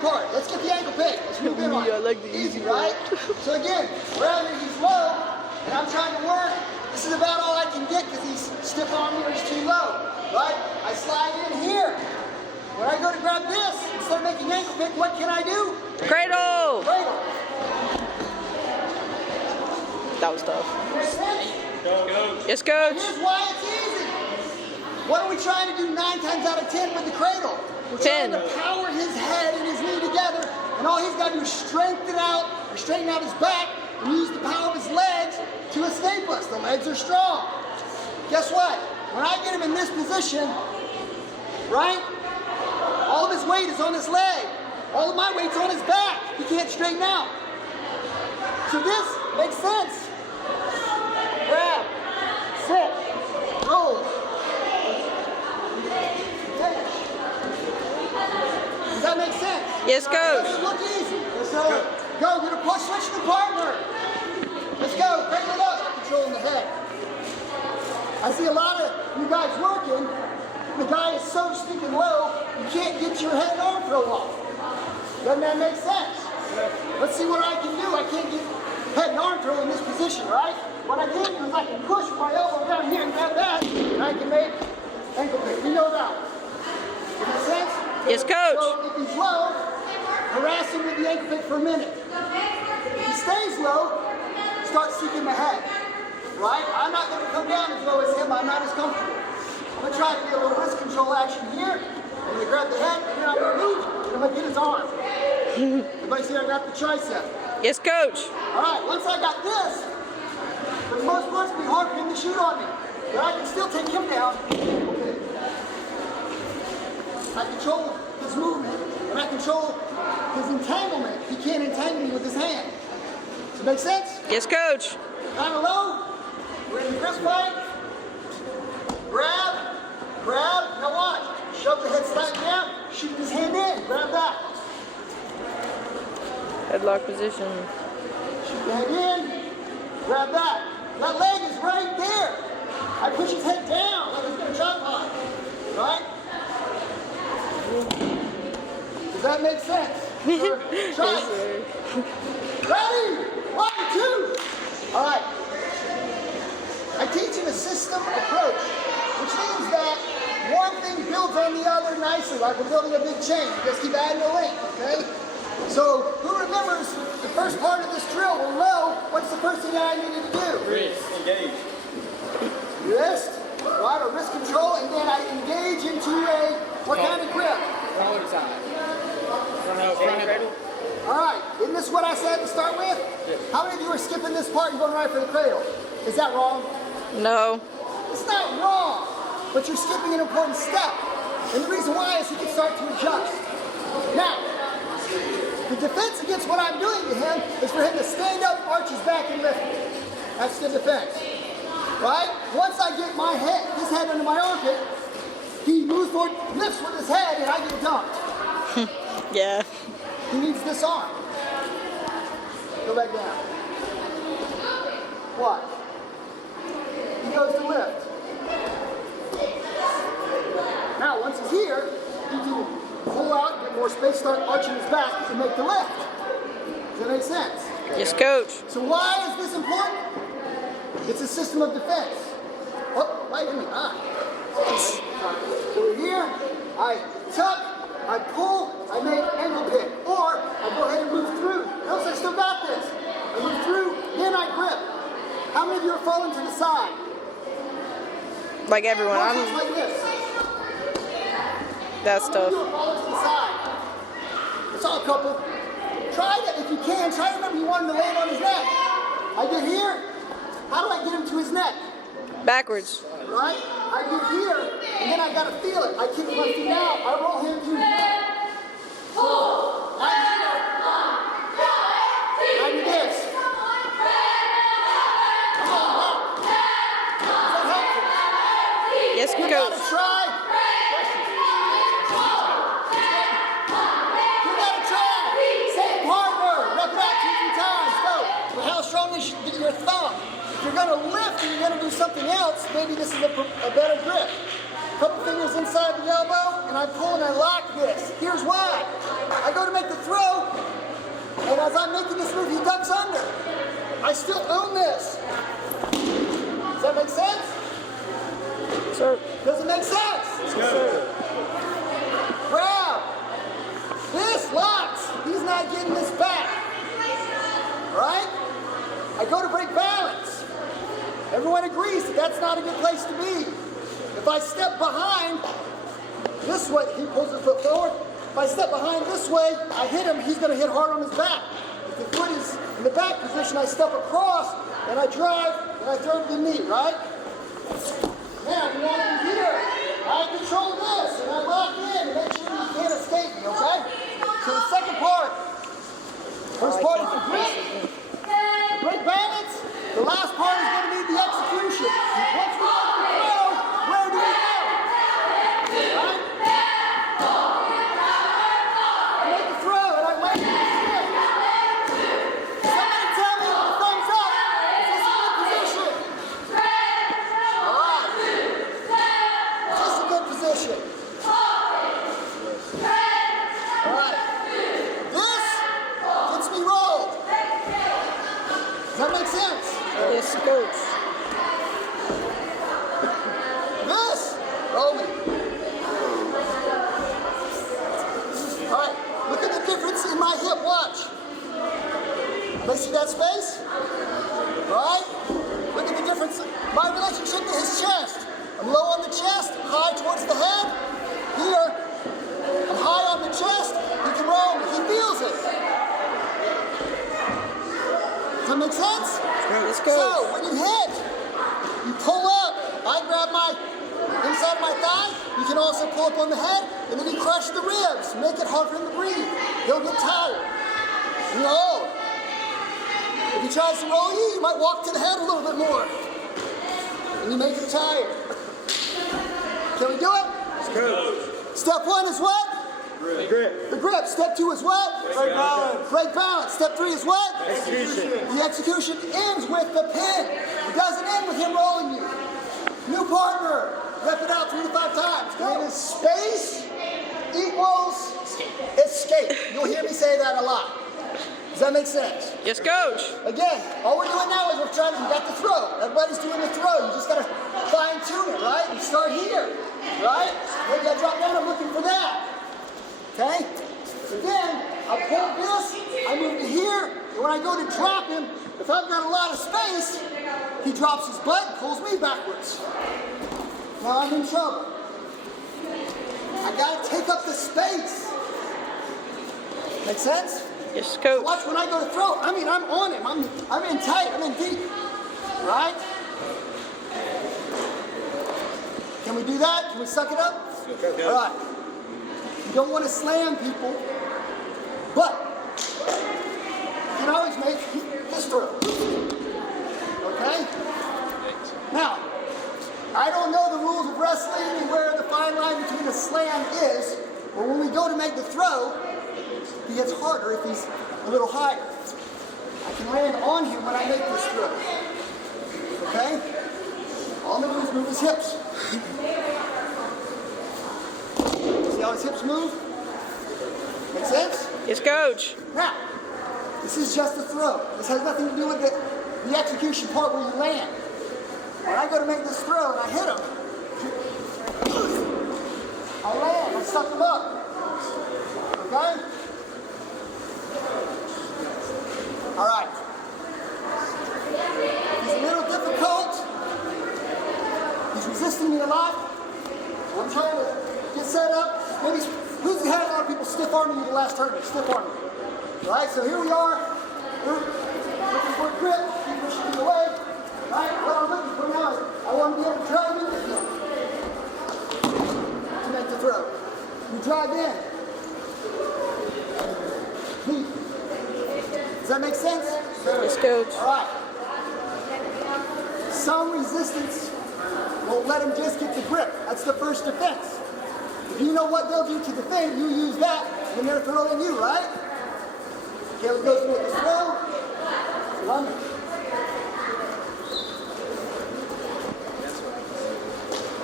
part. Let's get the ankle pick. Let's move in on it. I like the Easy, right? So again, wherever he's low, and I'm trying to work, this is about all I can get because he's stiff on me or he's too low, right? I slide in here. When I go to grab this, instead of making ankle pick, what can I do? Cradle! Cradle. That was tough. Go. Yes, coach. Here's why it's easy. What are we trying to do 9 times out of 10 with the cradle? We're 10. trying to power his head and his knee together, and all he's got to do is straighten out his back, and use the power of his legs to escape us. The legs are strong. Guess what? When I get him in this position, right? All of his weight is on his leg. All of my weight's on his back. He can't straighten out. So this makes sense. Grab, sit, roll. Does that make sense? Yes, coach. Does it look easy? So go, get a push, switch the partner. Let's go, cradle it up, controlling the head. I see a lot of you guys working. The guy is so stinking low, you can't get your head and arm throw off. Doesn't that make sense? Let's see what I can do. I can't get head and arm throw in this position, right? What I can do is I can push my elbow down here and grab that, and I can make ankle pick. We know that. Does that make sense? Yes, coach. So if he's low, harass him with the ankle pick for a minute. If he stays low, start seeking the head. Right? I'm not going to come down as low as him. I'm not as comfortable. I'm going to try to get a little wrist control action here. I'm going to grab the head, and then I'm going to move, and I'm going to get his arm. Everybody see I got the tricep? Yes, coach. All right, once I got this, for the most part, it's going to be hard for him to shoot on me. But I can still take him down. I control his movement, and I control his entanglement. He can't entangle me with his hand. Does it make sense? Yes, coach. Kind of low. We're in the grip fight. Grab. Now watch. Shove the head slightly down. Shoot his hand in. Grab that. Headlock position. Shoot the head in. Grab that. That leg is right there. I push his head down like it's going to tripod. Right? Does that make sense? Try it. Ready? 1, 2. All right. I teach him a system approach, which means that one thing builds on the other nicely, like we're building a big chain. You just keep adding a link, okay? So, who remembers the first part of this drill? We're low. What's the first thing that I needed to do? Wrist, engage. Wrist, right, or wrist control, and then I engage into a, what kind of grip? Collar side. Front cradle. All right, isn't this what I said to start with? Yeah. How many of you are skipping this part and going right for the cradle? Is that wrong? No. It's not wrong, but you're skipping an important step. And the reason why is he can start to adjust. Now, the defense against what I'm doing to him is for him to stand up, arch his back, and lift it. That's the defense. Right? Once I get his head under my armpit, he moves forward, lifts with his head, and I get dumped. Yeah. He needs this arm. Go back down. What? He goes to lift. Now, once he's here, he can pull out, get more space, start arching his back, and make the lift. Does that make sense? Yes, coach. So why is this important? It's a system of defense. Oh, right in the eye. So here, I tuck, I pull, I make ankle pick, or I go ahead and move through. Notice I still got this. I move through, then I grip. How many of you are falling to the side? Like everyone. Just like this. That's How many of you tough. are falling to the side? I saw a couple. Try to, if you can, try to remember you want him to land on his neck. I get here. How do I get him to his neck? Backwards. Right? I get here, and then I gotta feel it. I kick my feet out. I roll him to his neck. So, I do this. Come on, now. Is that helpful? Yes, You gotta coach. try. You gotta try. Same partner. Rep it out 2-3 times. Go. But how strong is your thumb? If you're gonna lift and you're gonna do something else, maybe this is a better grip. Couple fingers inside the elbow, and I pull and I lock this. Here's why. I go go to make the throw, and as I'm making this move, he ducks under. I still own this. Does that make sense? Sir. Does it make sense? Yes, sir. Grab. This locks. He's not getting this back. All right? I go to break balance. Everyone agrees that that's not a good place to be. If I step behind this way, he pulls his foot forward. If I step behind this way, I hit him, he's going to hit hard on his back. If the foot is in the back position, I step across, and I drive, and I throw to the knee, right? Now, you want to here. I control this, and I lock in, and make sure you can't escape me, okay? So the second part, first part is the grip, break balance. The last part is going to be the execution. Once we make the throw, where do we go? Right? I make the throw, and I land in the stick. Somebody tell me with a thumbs up, is this a good position? All right. Is this a good position? All right. This gets me rolled. Does that make sense? Yes, coach. This, roll me. All right, look at the difference in my hip, watch. Everybody see that space? Right? Look at the difference. My relationship to his chest. I'm low on the chest, high towards the head. Here, I'm high on the chest. He can roll me, he feels it. Does that make sense? Let's go. So, when you hit, you pull up. I grab my inside of my thigh. You can also pull up on the head, and then you crush the ribs. Make it hard for him to breathe. He'll get tired. You know, if he tries to roll you, you might walk to the head a little bit more. And you make him tired. Can we do it? Let's go. Step one is what? The grip. The grip. Step two is what? Break balance. Break balance. Step three is what? Execution. The execution ends with the pin. It doesn't end with him rolling you. New partner. Rep it out 3 to 5 times. Go. It is space equals escape. You'll hear me say that a lot. Does that make sense? Yes, coach. Again, all we're doing now is we got the throw. Everybody's doing the throw. You just got to fine tune it, right? You start here, right? Maybe I drop down, I'm looking for that. Okay? So then, I pull this, I move to here, and when I go to drop him, if I've got a lot of space, he drops his butt and pulls me backwards. Now I'm in trouble. I gotta take up the space. Make sense? Yes, coach. Watch when I go to throw. I mean, I'm on him. I'm in tight. I'm in deep. Right? Can we do that? Can we suck it up? Okay. All right. You don't want to slam people, but you can always make this throw. Okay? Now, I don't know the rules of wrestling and where the fine line between a slam is, but when we go to make the throw, he gets harder if he's a little higher. I can land on him when I make this throw. Okay? All I'm going to do is move his hips. See how his hips move? Make sense? Yes, coach. Now, this is just a throw. This has nothing to do with the execution part where you land. When I go to make this throw and I hit him, I land, I suck him up. Okay? All right. He's a little difficult. He's resisting me a lot. I'm trying to get set up. Maybe who's had a lot of people stiff arming you the last tournament? Stiff arming. All right, so here we are. We're looking for a grip. Keep pushing me away. All right, what I'm looking for now is I want to be able to drive in with him to make the throw. You drive in. Lead. Does that make sense? Yes, coach. All right. Some resistance won't let him just get the grip. That's the first defense. If you know what they'll do to defend, you use that, and they're throwing you, right? Caleb goes to make a throw. London.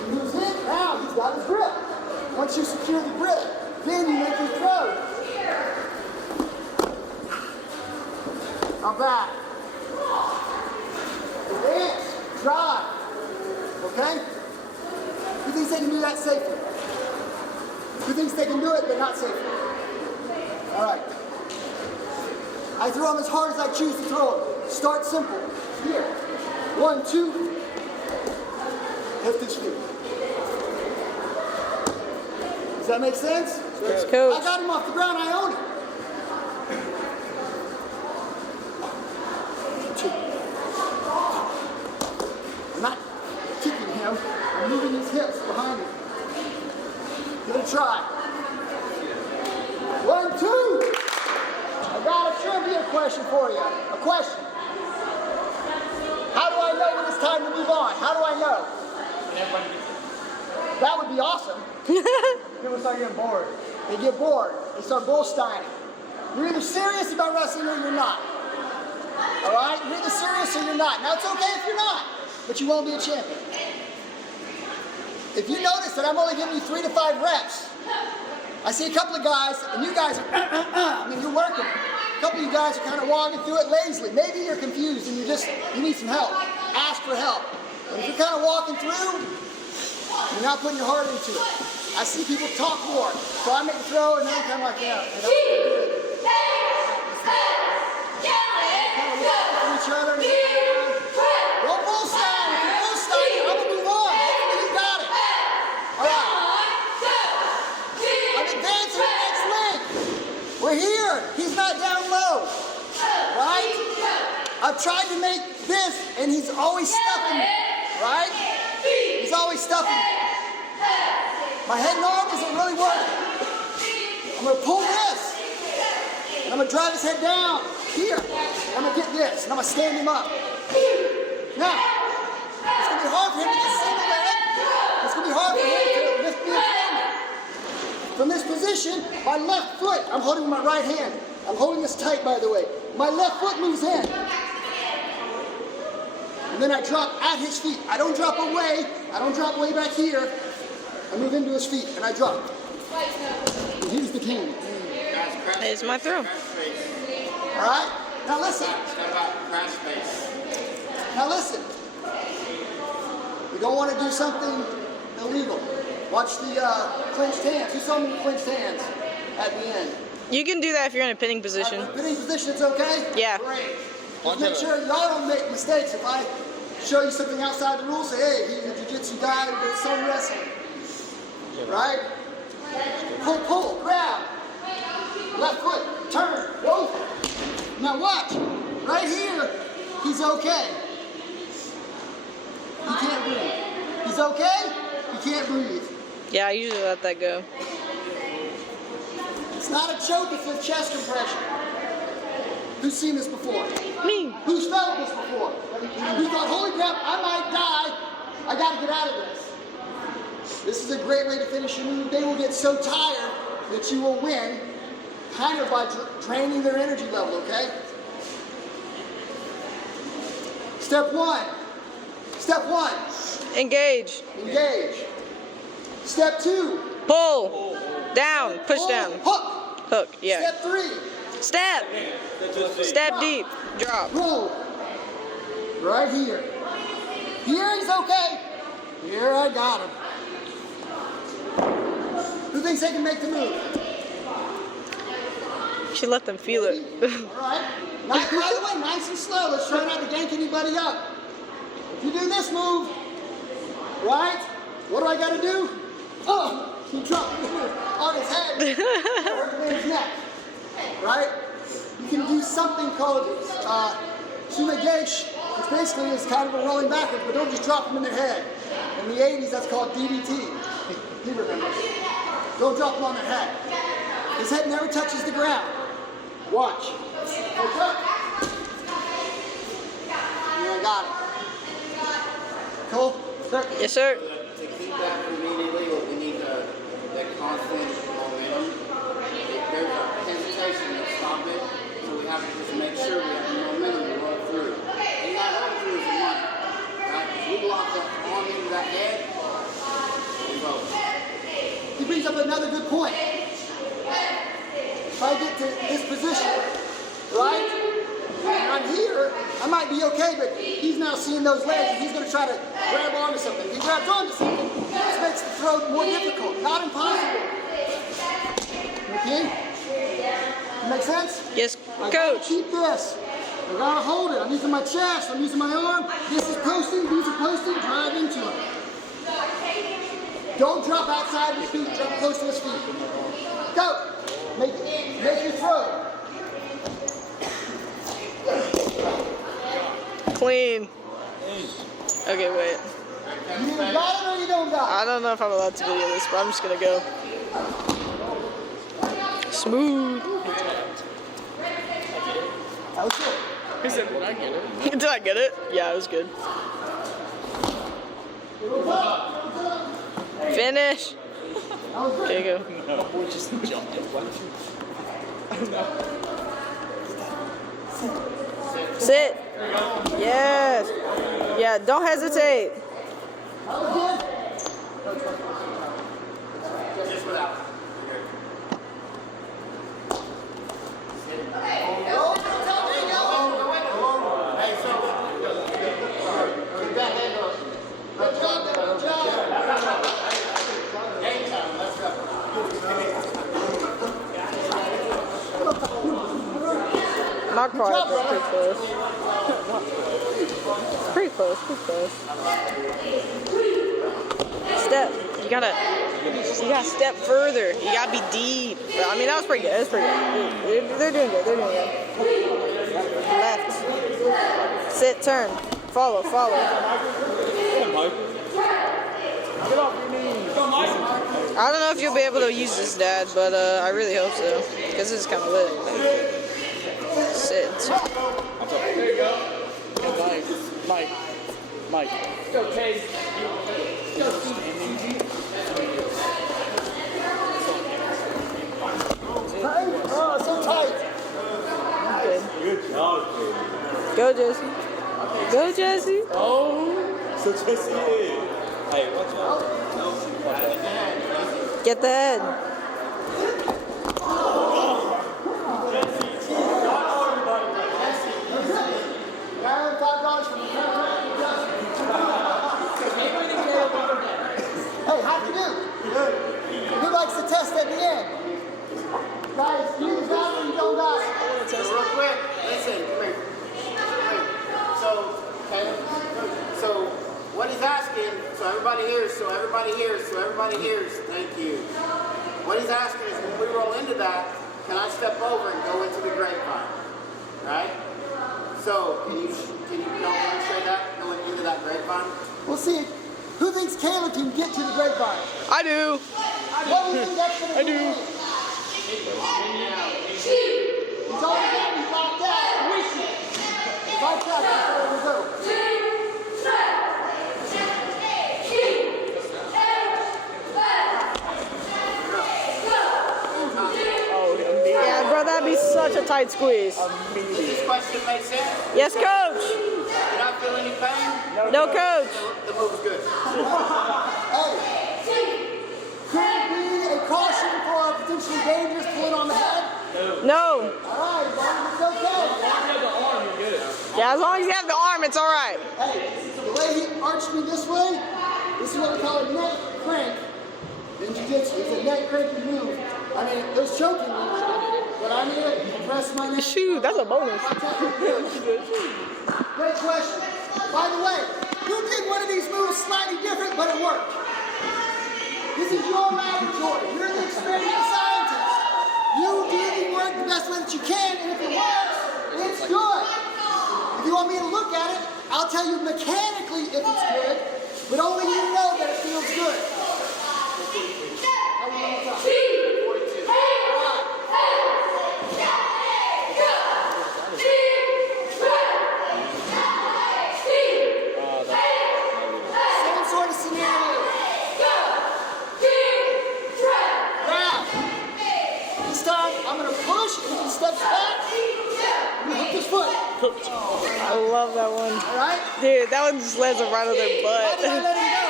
He moves in. Now he's got his grip. Once you secure the grip, then you make your throw. Now back. Advance. Drive. Okay? Who thinks they can do that safely? Who thinks they can do it but not safely? All right. I throw them as hard as I choose to throw them. Start simple. Here. 1, 2. Lift his feet. Does that make sense? Yes, coach. I got him off the ground. I own it. 2. I'm not kicking him. I'm moving his hips behind him. Give it a try. 1, 2. I got a trivia question for you. A question. How do I know when it's time to move on? How do I know? That would be awesome. People start getting bored. They get bored. They start bullsteining. You're either serious about wrestling or you're not. All right? You're either serious or you're not. Now, it's okay if you're not, but you won't be a champion. If you notice that I'm only giving you 3 to 5 reps, I see a couple of guys, and you guys are, I mean, you're working. A couple of you guys are kind of walking through it lazily. Maybe you're confused and you need some help. Ask for help. But if you're kind of walking through, you're not putting your heart into it. I see people talk more. So I make a throw and then I'm kind of like, yeah. And that's good. Kind of look for each other. Don't bullstein. If you're bullsteining, I'm going to move on. Hopefully you got it. All right. I'm advancing the next leg. We're here. He's not down low. Right? I've tried to make this and he's always stuffing me. Right? He's always stuffing me. My head and arm isn't really working. I'm going to pull this. And I'm going to drive his head down here. And I'm going to get this. And I'm going to stand him up. Now, it's going to be hard for him to get single leg. It's going to be hard for him to lift me up. From this position, my left foot, I'm holding my right hand. I'm holding this tight, by the way. My left foot moves in. And then I drop at his feet. I don't drop away. I don't drop way back here. I move into his feet and I drop. And here's the cane. Here's my throw. All right? Now listen. Now listen. We don't want to do something illegal. Watch the clenched hands. Who saw me with clenched hands at the end? You can do that if you're in a pinning position. In a pinning position, it's okay? Yeah. Great. Just make sure y'all don't make mistakes. If I show you something outside the rules, say, hey, he's a jiu-jitsu guy who does some wrestling. Right? Pull, grab. Left foot, turn, go. Now watch. Right here, he's okay. He can't breathe. He's okay, he can't breathe. Yeah, I usually let that go. It's not a choke, it's a chest compression. Who's seen this before? Me. Who's felt this before? Who thought, holy crap, I might die. I gotta get out of this. This is a great way to finish your move. They will get so tired that you will win, kind of by draining their energy level, okay? Step 1. Step 1. Engage. Engage. Step 2. Pull. Down. Push Pull. down. Hook. Hook. Yeah. Step 3. Step. Step deep. Drop. Roll. Right here. Here he's okay. Here I got him. Who thinks they can make the move? You should let them feel it. All right. By the way, nice and slow. Let's try not to gank anybody up. If you do this move, right, what do I got to do? Oh, he dropped on his head. Hurt his neck. Right? You can do something called sumegesh. It's basically is kind of a rolling backwards, but don't just drop them in their head. In the 80s, that's called DDT. He remembers. Don't drop them on their head. His head never touches the ground. Watch. Okay. Yeah, I got it. Cool? Sir? Yes, sir. To keep that from being illegal, we need that constant momentum. If there's a hesitation to stop it, so we have to just make sure we have the momentum to roll through. And not roll through is one. Right? If we lock that arm into that head, it's over. He brings up another good point. If I get to this position, right? And I'm here, I might be okay, but he's now seeing those legs and he's going to try to grab onto something. If he grabs onto something, this makes the throw more difficult, not impossible. Okay? Make sense? Yes, I gotta coach. keep this. I gotta hold it. I'm using my chest. I'm using my arm. This is posting. These are posting. Drive into it. Don't drop outside his feet. Drop close to his feet. Go. Make your throw. Clean. Okay, wait. You either got it or you don't got it. I don't know if I'm allowed to video this, but I'm just gonna go. Smooth. That was good. He said, did I get it? Did I get it? Yeah, it was good. Finish. Okay, go. No, we just jumped it. Sit. Yes. Yeah, don't hesitate. That was good. Just without. Not quite, but pretty close. Pretty close, pretty close. Step. You gotta step further. You gotta be deep. I mean, that was pretty good. That was pretty good. They're doing good. They're doing good. Left. Sit, turn. Follow, follow. I don't know if you'll be able to use this, Dad, but I really hope so. Because this is kind of lit. Sit. There you go. Mike. It's okay. Oh, so tight. Good. Good job, Go, Jesse. Go, Jesse. Oh, so Jesse. Hey, watch out. Get the head. $5 from the Hey, how do you do? Good. Who likes to test at the end? Guys, you got it or you don't got it? So real quick, listen, come here. So what he's asking, so everybody hears, thank you. What he's asking is when we roll into that, can I step over and go into the grapevine? Right? So can you demonstrate that, going into that grapevine? We'll see. Who thinks Kayla can get to the grapevine? I do. What do you think that's going to do? He's already got me locked out. Locked out. That's where we go. Yeah, bro, that'd be such a tight squeeze. Does this question make sense? Yes, coach. Did I feel any pain? No, coach. The move's good. Hey, could it be a caution for a potentially dangerous pulling on the head? No. All right, as long as it's okay. Yeah, as long as you have the arm, it's all right. Hey, the way he arched me this way, this is what we call a neck crank in Jiu-Jitsu. It's a neck cranking move. I mean, it was choking me, but I'm going to press my neck. Shoot, that's a bonus. Great question. By the way, who did one of these moves slightly different, but it worked? This is your laboratory. You're the experienced scientist. You do the work the best way that you can, and if it works, it's good. If you want me to look at it, I'll tell you mechanically if it's good, but only you know that it feels good. Same sort of scenario. Now, this time I'm going to push and he steps back. I'm going to hook his foot. I love that one. All right? Dude, that one just lands right on their Why did I butt. let him go?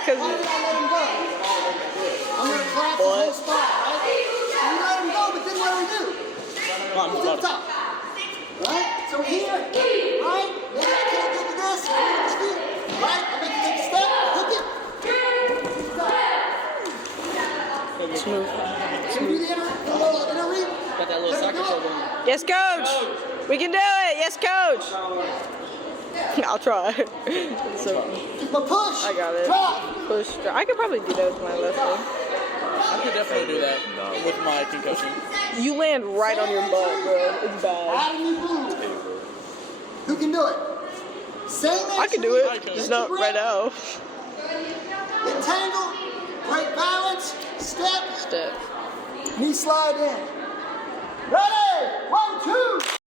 Because Why did I let him go? I'm going to collapse the whole spot, right? So you let him go, but then what do we do? I'm to the top. Right? So here, right? Maybe I can't get to this. Right? I make you take a step, hook it. Smooth. Can we do the inner read? Got that little soccer show going. Yes, coach. We can do it. Yes, coach. I'll try. So But push. I got it. Drop. push. I could probably do that with my left leg. I could definitely do that with my concussion. You land right on your butt, bro. It's bad. Out of your move. Who can do it? Same I can do it. Just not right now. Entangle. Break balance. Step. Step. Knee slide in. Ready? 1, 2.